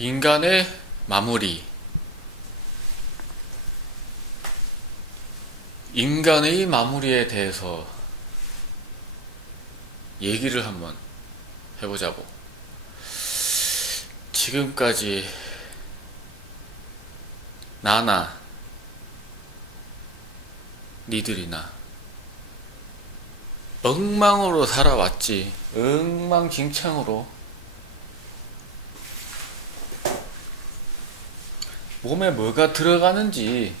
인간의 마무리. 인간의 마무리에 대해서 얘기를 한번 해보자고. 지금까지 나나 니들이나 엉망으로 살아왔지. 엉망진창으로. 몸에 뭐가 들어가는지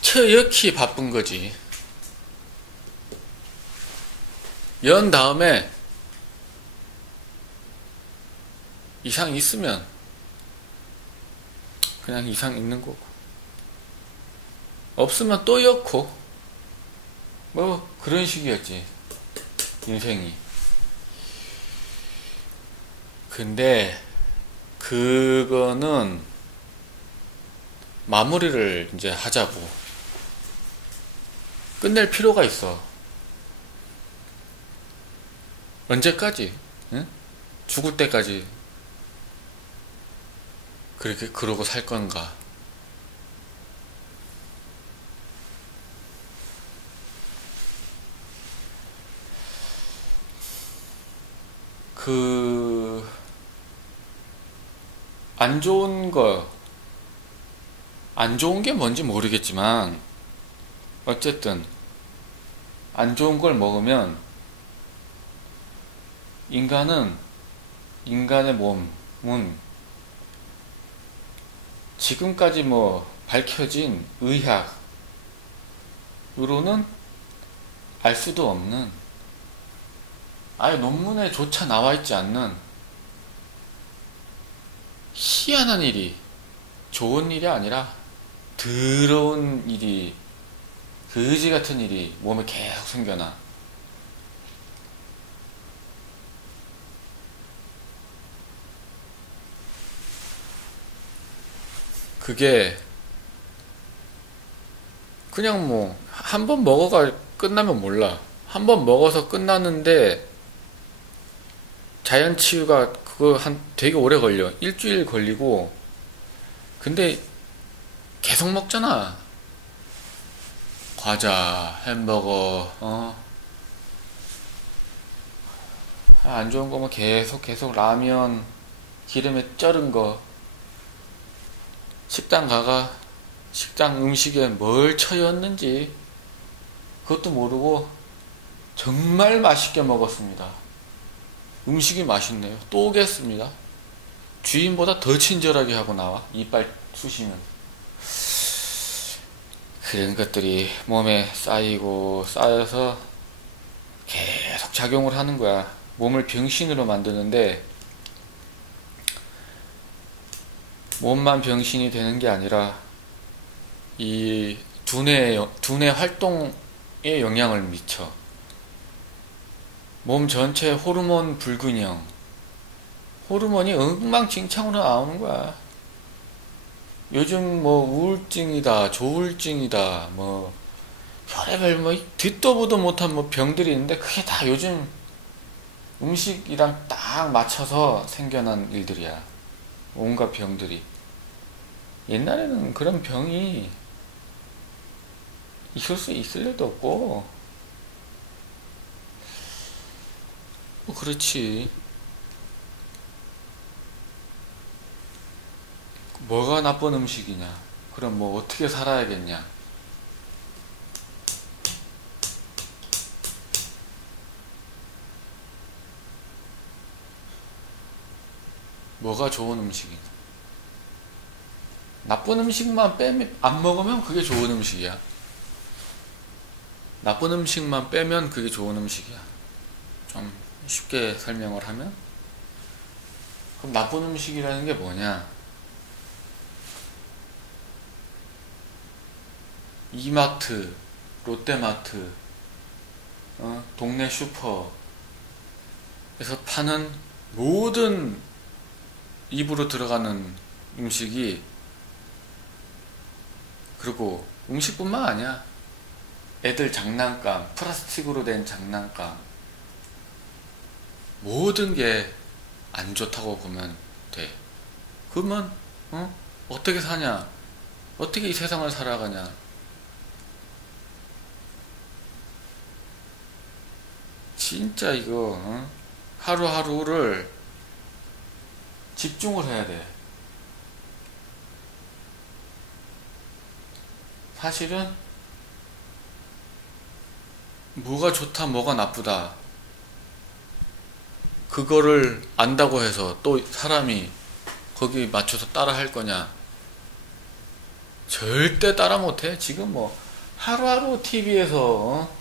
처역히 바쁜 거지. 연 다음에 이상 있으면 그냥 이상 있는 거고. 없으면 또 엮고. 뭐 그런 식이었지. 인생이. 근데 그거는 마무리를 이제 하자고. 끝낼 필요가 있어. 언제까지? 응? 죽을 때까지 그렇게 그러고 살 건가? 그, 안 좋은 거, 안 좋은 게 뭔지 모르겠지만, 어쨌든, 안 좋은 걸 먹으면, 인간은, 인간의 몸은, 지금까지 뭐, 밝혀진 의학으로는 알 수도 없는, 아예 논문에 조차 나와 있지 않는 희한한 일이 좋은 일이 아니라 더러운 일이 거지 같은 일이 몸에 계속 생겨나. 그게 그냥 뭐 한 번 먹어가 끝나면 몰라. 한 번 먹어서 끝나는데 자연 치유가 그거 한 되게 오래 걸려. 일주일 걸리고. 근데 계속 먹잖아. 과자, 햄버거, 어. 아, 안 좋은 거면 계속 계속 라면, 기름에 쩔은 거. 식당 가가 식당 음식에 뭘 처였는지 그것도 모르고 정말 맛있게 먹었습니다. 음식이 맛있네요. 또 오겠습니다. 주인보다 더 친절하게 하고 나와. 이빨 쑤시면. 그런 것들이 몸에 쌓이고 쌓여서 계속 작용을 하는 거야. 몸을 병신으로 만드는데 몸만 병신이 되는 게 아니라 이 두뇌 두뇌 활동에 영향을 미쳐. 몸 전체 호르몬 불균형. 호르몬이 엉망진창으로 나오는 거야. 요즘 뭐 우울증이다, 조울증이다, 뭐 별의별 뭐 듣도 보도 못한 뭐 병들이 있는데 그게 다 요즘 음식이랑 딱 맞춰서 생겨난 일들이야. 온갖 병들이. 옛날에는 그런 병이 있을 수 있을 리도 없고 뭐 그렇지. 뭐가 나쁜 음식이냐? 그럼 뭐 어떻게 살아야겠냐? 뭐가 좋은 음식이냐? 나쁜 음식만 빼면 안 먹으면 그게 좋은 음식이야. 나쁜 음식만 빼면 그게 좋은 음식이야. 좀 쉽게 설명을 하면 그럼 나쁜 음식이라는 게 뭐냐? 이마트, 롯데마트, 어? 동네 슈퍼에서 파는 모든 입으로 들어가는 음식이 그리고 음식뿐만 아니야. 애들 장난감, 플라스틱으로 된 장난감, 모든 게 안 좋다고 보면 돼. 그러면 어? 어떻게 사냐? 어떻게 이 세상을 살아가냐? 진짜 이거 어? 하루하루를 집중을 해야 돼. 사실은 뭐가 좋다, 뭐가 나쁘다. 그거를 안다고 해서 또 사람이 거기 맞춰서 따라 할 거냐? 절대 따라 못해. 지금 뭐 하루하루 TV에서 어?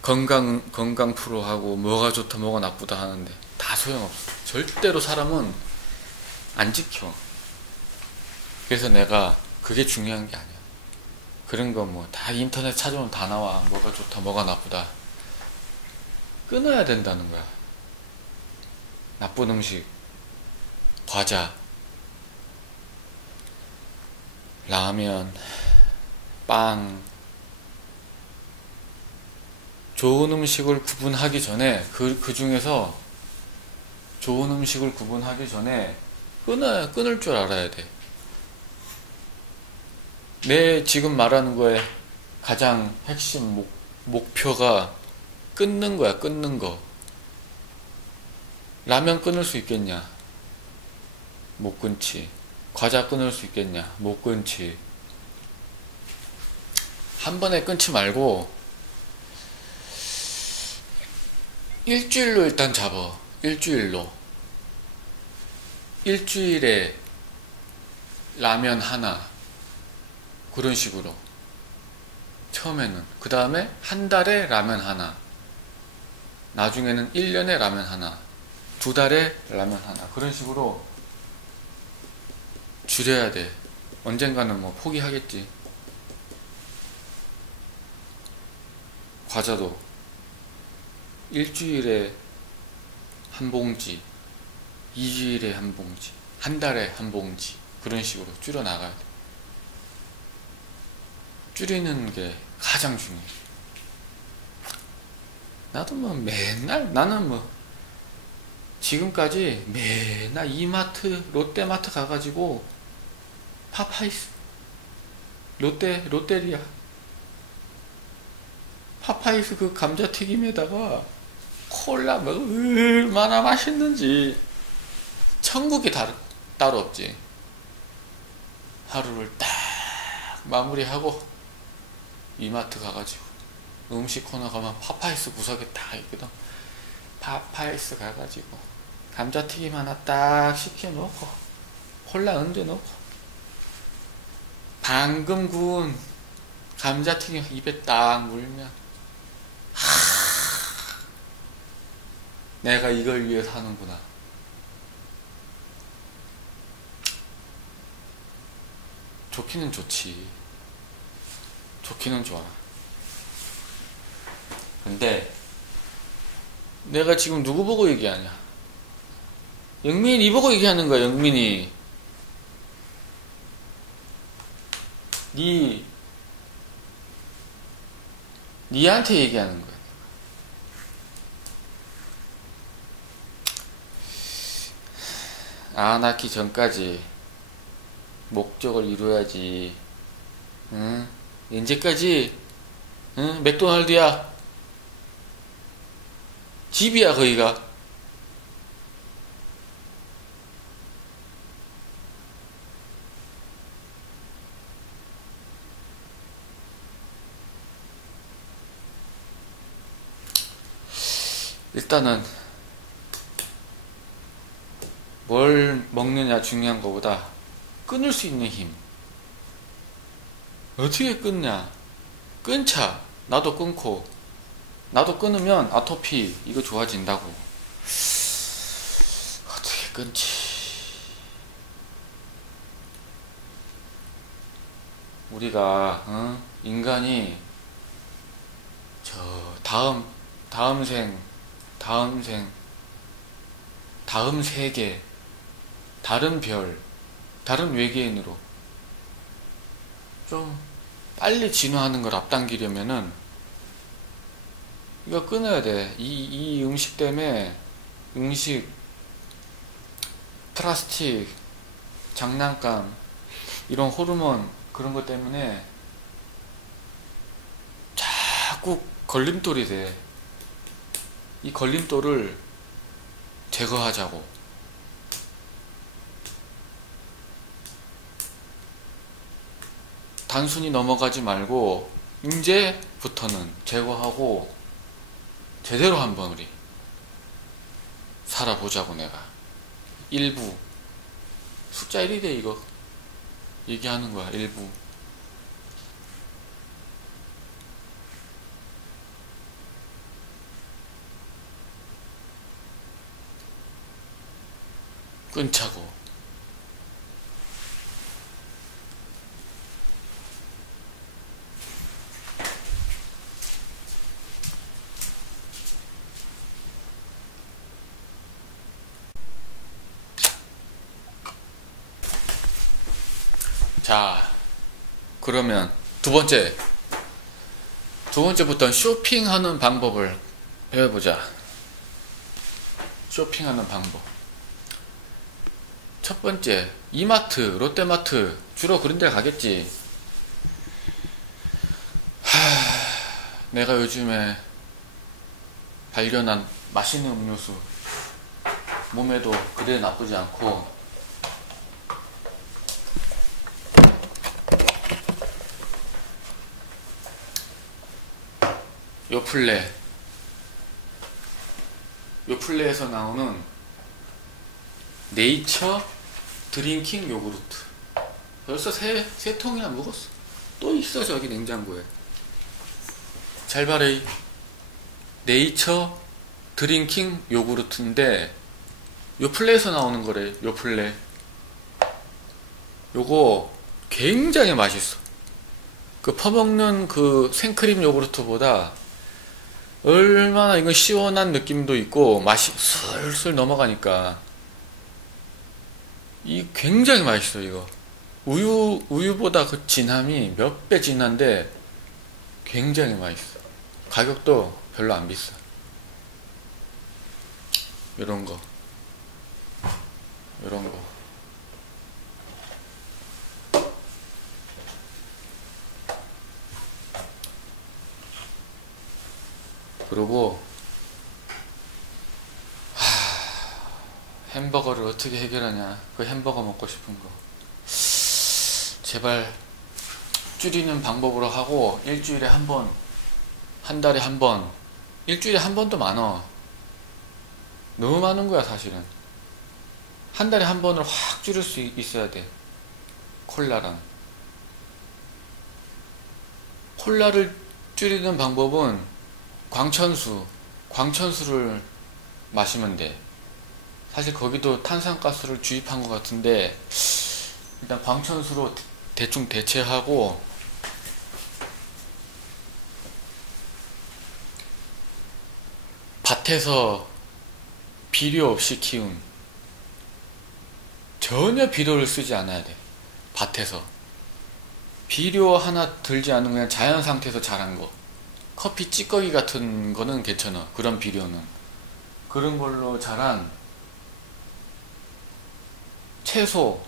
건강 건강 프로 하고 뭐가 좋다 뭐가 나쁘다 하는데 다 소용없어. 절대로 사람은 안 지켜. 그래서 내가 그게 중요한 게 아니야. 그런 거 뭐 다 인터넷 찾으면 다 나와. 뭐가 좋다 뭐가 나쁘다. 끊어야 된다는 거야. 나쁜 음식, 과자, 라면, 빵, 좋은 음식을 구분하기 전에 그, 그 중에서 좋은 음식을 구분하기 전에 끊어, 끊을 줄 알아야 돼. 내 지금 말하는 거에 가장 핵심 목, 목표가 끊는 거야, 끊는 거. 라면 끊을 수 있겠냐? 못 끊지. 과자 끊을 수 있겠냐? 못 끊지. 한 번에 끊지 말고 일주일로 일단 잡어. 일주일로. 일주일에 라면 하나. 그런 식으로. 처음에는. 그 다음에 한 달에 라면 하나. 나중에는 1년에 라면 하나. 두 달에 라면 하나. 그런 식으로 줄여야 돼. 언젠가는 뭐 포기하겠지. 과자도 일주일에 한 봉지, 2주일에 한 봉지, 한 달에 한 봉지 그런 식으로 줄여 나가야 돼. 줄이는 게 가장 중요해. 나도 뭐 맨날 나는 뭐 지금까지 맨날 이마트, 롯데마트 가가지고 파파이스, 롯데, 롯데리아 파파이스 그 감자튀김에다가 콜라 뭐 얼마나 맛있는지 천국이 다르, 따로 없지. 하루를 딱 마무리하고 이마트 가가지고 음식 코너 가면 파파이스 구석에 딱 있거든. 파파이스 가가지고 감자튀김 하나 딱 시켜놓고 콜라 얹어놓고 방금 구운 감자튀김 입에 딱 물면 내가 이걸 위해 사는구나. 좋기는 좋지. 좋기는 좋아. 근데 내가 지금 누구 보고 얘기하냐? 영민이 보고 얘기하는 거야, 영민이. 니, 니한테 얘기하는 거야. 아 낳기 전까지 목적을 이루어야지. 응? 이제까지 응? 맥도날드야. 집이야 거기가. 일단은 뭘 먹느냐 중요한 것보다 끊을 수 있는 힘. 어떻게 끊냐? 끊자. 나도 끊고. 나도 끊으면 아토피 이거 좋아진다고. 어떻게 끊지? 우리가 어? 인간이 저 다음 다음 생 다음 생 다음 세계 다른 별, 다른 외계인으로 좀 빨리 진화하는 걸 앞당기려면은 이거 끊어야 돼. 이, 이 음식 때문에 음식 플라스틱, 장난감, 이런 호르몬 그런 것 때문에 자꾸 걸림돌이 돼. 이 걸림돌을 제거하자고. 단순히 넘어가지 말고 이제부터는 제거하고 제대로 한번 우리 살아보자고 내가. 일부. 숫자 1이 돼 이거? 얘기하는 거야 일부 끊자고 자, 그러면 두 번째. 두 번째부터 쇼핑하는 방법을 배워보자. 쇼핑하는 방법. 첫 번째, 이마트, 롯데마트, 주로 그런 데 가겠지. 하, 내가 요즘에 발견한 맛있는 음료수. 몸에도 그래 나쁘지 않고, 요플레 요플레에서 나오는 네이처 드링킹 요구르트. 벌써 세, 세 통이나 먹었어. 또 있어 저기 냉장고에. 잘 봐라 네이처 드링킹 요구르트인데 요플레에서 나오는 거래 요플레 요거 굉장히 맛있어. 그 퍼먹는 그 생크림 요구르트보다 얼마나 이건 시원한 느낌도 있고 맛이 슬슬 넘어가니까 이 굉장히 맛있어 이거. 우유 우유보다 그 진함이 몇 배 진한데 굉장히 맛있어. 가격도 별로 안 비싸. 이런 거. 이런 거. 그리고 햄버거를 어떻게 해결하냐 그 햄버거 먹고 싶은 거 제발 줄이는 방법으로 하고 일주일에 한 번, 한 달에 한 번, 일주일에 한 번도 많어. 너무 많은 거야 사실은. 한 달에 한 번을 확 줄일 수 있어야 돼. 콜라랑. 콜라를 줄이는 방법은 광천수, 광천수를 마시면 돼. 사실 거기도 탄산가스를 주입한 것 같은데 일단 광천수로 대충 대체하고 밭에서 비료 없이 키운 전혀 비료를 쓰지 않아야 돼. 밭에서 비료 하나 들지 않은 그냥 자연 상태에서 자란 거. 커피 찌꺼기 같은 거는 괜찮아. 그런 비료는. 그런 걸로 자란 채소.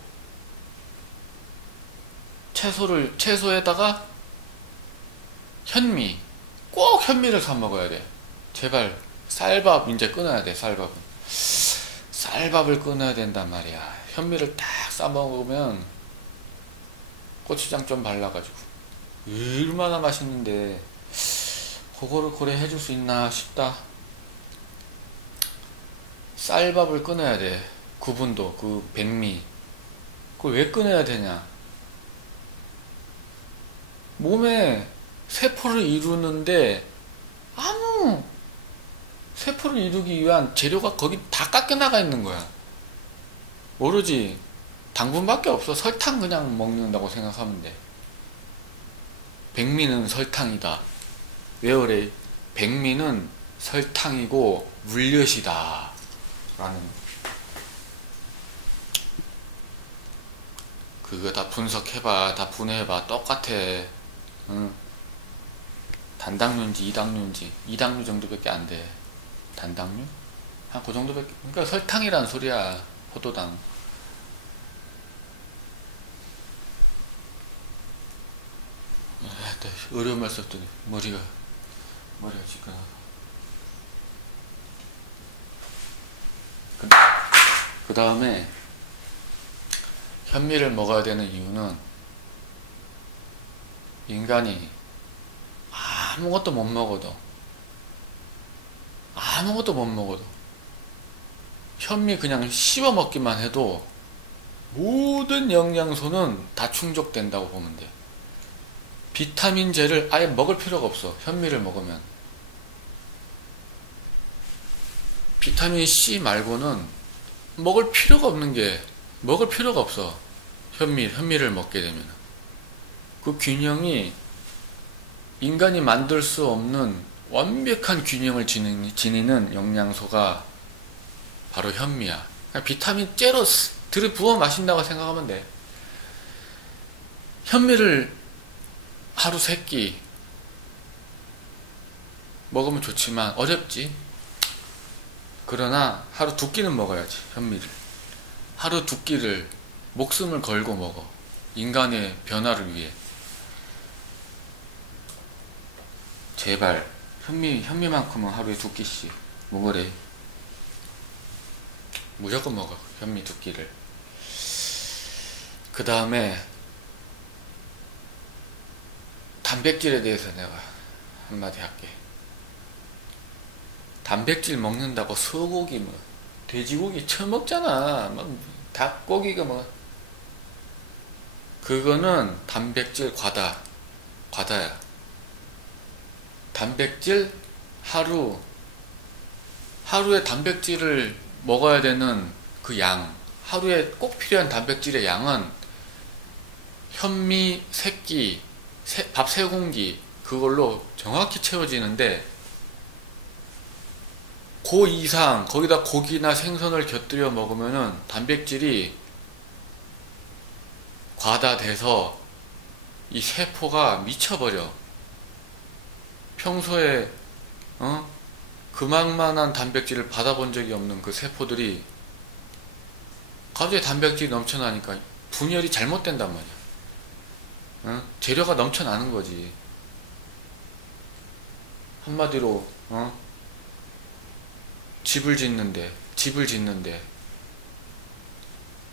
채소를, 채소에다가 현미. 꼭 현미를 사 먹어야 돼. 제발, 쌀밥 이제 끊어야 돼, 쌀밥은. 쌀밥을 끊어야 된단 말이야. 현미를 딱 싸 먹으면 고추장 좀 발라가지고. 얼마나 맛있는데. 그거를 고려해 줄 수 있나 싶다. 쌀밥을 끊어야 돼. 구분도, 그 백미. 그걸 왜 끊어야 되냐? 몸에 세포를 이루는데 아무 세포를 이루기 위한 재료가 거기 다 깎여 나가 있는 거야. 오로지 당분밖에 없어. 설탕 그냥 먹는다고 생각하면 돼. 백미는 설탕이다. 외월의 백미는 설탕이고 물엿이다. 라는 그거 다 분석해봐 다 분해해봐. 똑같아. 응. 단당류인지 이당류인지. 이당류 정도밖에 안 돼. 단당류? 한 그 정도밖에. 그러니까 설탕이란 소리야 포도당. 아, 어려운 말 썼더니 머리가 머리가 지금 그, 그 다음에 현미를 먹어야 되는 이유는 인간이 아무것도 못 먹어도 아무것도 못 먹어도 현미 그냥 씹어 먹기만 해도 모든 영양소는 다 충족된다고 보면 돼. 비타민제를 아예 먹을 필요가 없어. 현미를 먹으면. 비타민 C 말고는 먹을 필요가 없는 게 먹을 필요가 없어. 현미, 현미를 먹게 되면. 그 균형이 인간이 만들 수 없는 완벽한 균형을 지니는 영양소가 바로 현미야. 비타민 째로 들이 부어 마신다고 생각하면 돼. 현미를 하루 세 끼 먹으면 좋지만 어렵지. 그러나 하루 두 끼는 먹어야지, 현미를. 하루 두 끼를 목숨을 걸고 먹어. 인간의 변화를 위해. 제발, 현미, 현미만큼은 하루에 두 끼씩 먹으래. 무조건 먹어, 현미 두 끼를. 그 다음에 단백질에 대해서 내가 한마디 할게. 단백질 먹는다고 소고기 뭐 돼지고기 처먹잖아. 뭐 닭고기가 뭐 그거는 단백질 과다. 과다야. 단백질 하루 하루에 단백질을 먹어야 되는 그 양, 하루에 꼭 필요한 단백질의 양은 현미 새끼, 밥 세 공기 그걸로 정확히 채워지는데 그 이상 거기다 고기나 생선을 곁들여 먹으면은 단백질이 과다돼서 이 세포가 미쳐버려. 평소에 어? 그만만한 단백질을 받아본 적이 없는 그 세포들이 갑자기 단백질이 넘쳐나니까 분열이 잘못된단 말이야. 어? 재료가 넘쳐나는 거지. 한마디로 어? 집을 짓는데 집을 짓는데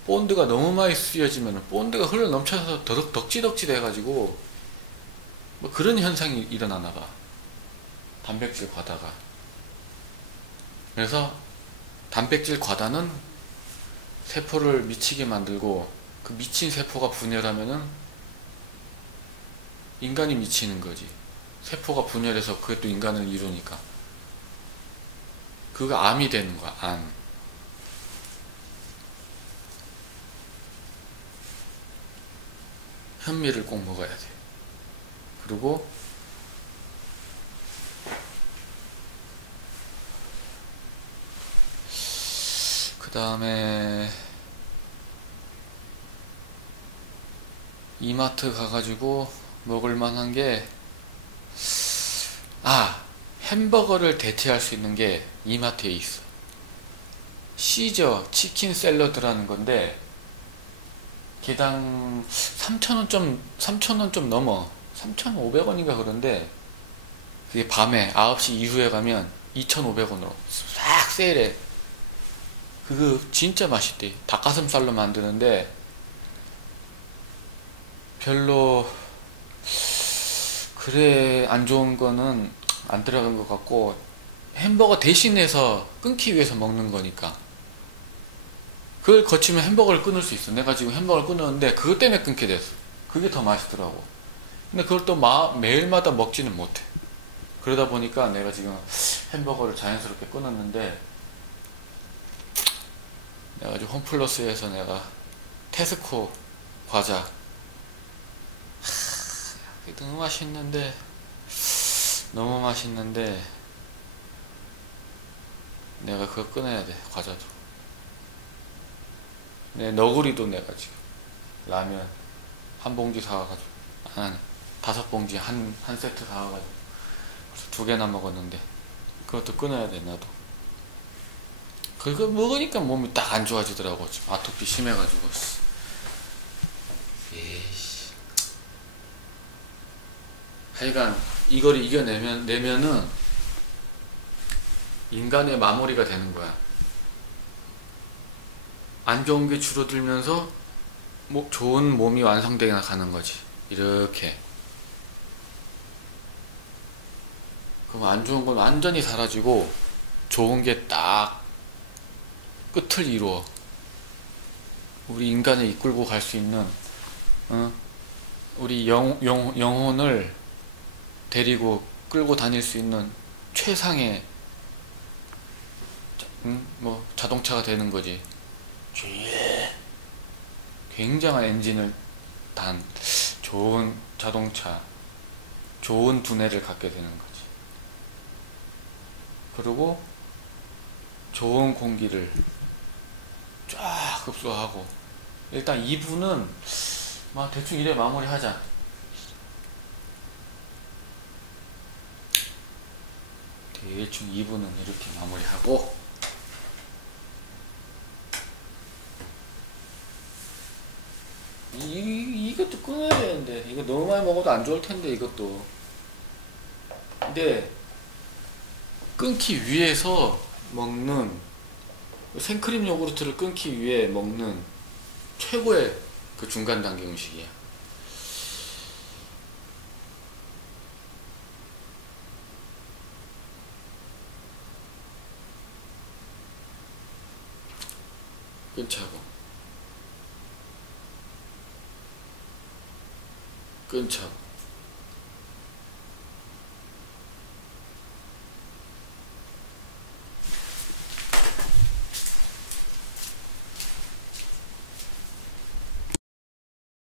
본드가 너무 많이 쓰여지면 본드가 흘러 넘쳐서 더덕 덕지덕지 돼가지고 뭐 그런 현상이 일어나나 봐. 단백질 과다가. 그래서 단백질 과다는 세포를 미치게 만들고 그 미친 세포가 분열하면은 인간이 미치는 거지. 세포가 분열해서 그게 또 인간을 이루니까. 그가 암이 되는 거야, 암. 현미를 꼭 먹어야 돼. 그리고 그 다음에 이마트 가가지고 먹을 만한 게, 아, 햄버거를 대체할 수 있는 게 이마트에 있어. 시저 치킨 샐러드라는 건데, 개당 3,000원 좀, 3,000원 좀 넘어. 3,500원인가 그런데, 그게 밤에 9시 이후에 가면 2,500원으로 싹 세일해. 그거 진짜 맛있대. 닭가슴살로 만드는데, 별로 그래 안 좋은 거는 안 들어간 것 같고 햄버거 대신해서 끊기 위해서 먹는 거니까. 그걸 거치면 햄버거를 끊을 수 있어. 내가 지금 햄버거를 끊었는데 그것 때문에 끊게 됐어. 그게 더 맛있더라고. 근데 그걸 또 마, 매일마다 먹지는 못해. 그러다 보니까 내가 지금 햄버거를 자연스럽게 끊었는데 내가 지금 홈플러스에서 내가 테스코 과자. 너무 맛있는데 너무 맛있는데 내가 그거 끊어야 돼 과자도. 내 너구리도 내가 지금 라면 한 봉지 사와가지고 한 다섯 봉지 한, 한 세트 사와가지고 두 개나 먹었는데 그것도 끊어야 돼 나도. 그거 먹으니까 몸이 딱 안 좋아지더라고 지금. 아토피 심해가지고. 하여간 이걸 이겨내면 내면은 인간의 마무리가 되는 거야. 안 좋은 게 줄어들면서 뭐 좋은 몸이 완성되게 가는 거지. 이렇게. 그럼 안 좋은 건 완전히 사라지고 좋은 게 딱 끝을 이루어. 우리 인간을 이끌고 갈 수 있는 어? 우리 영, 영, 영혼을 데리고 끌고 다닐 수 있는 최상의 자- 음? 뭐 자동차가 되는 거지. 굉장한 엔진을 단 좋은 자동차, 좋은 두뇌를 갖게 되는 거지. 그리고 좋은 공기를 쫙 흡수하고 일단 2부는 막 대충 이래 마무리하자. 대충 2부는 이렇게 마무리하고. 이, 이것도 끊어야 되는데. 이거 너무 많이 먹어도 안 좋을 텐데 이것도. 근데 끊기 위해서 먹는 생크림 요구르트를 끊기 위해 먹는 최고의 그 중간 단계 음식이야. 끊자고. 끊자고.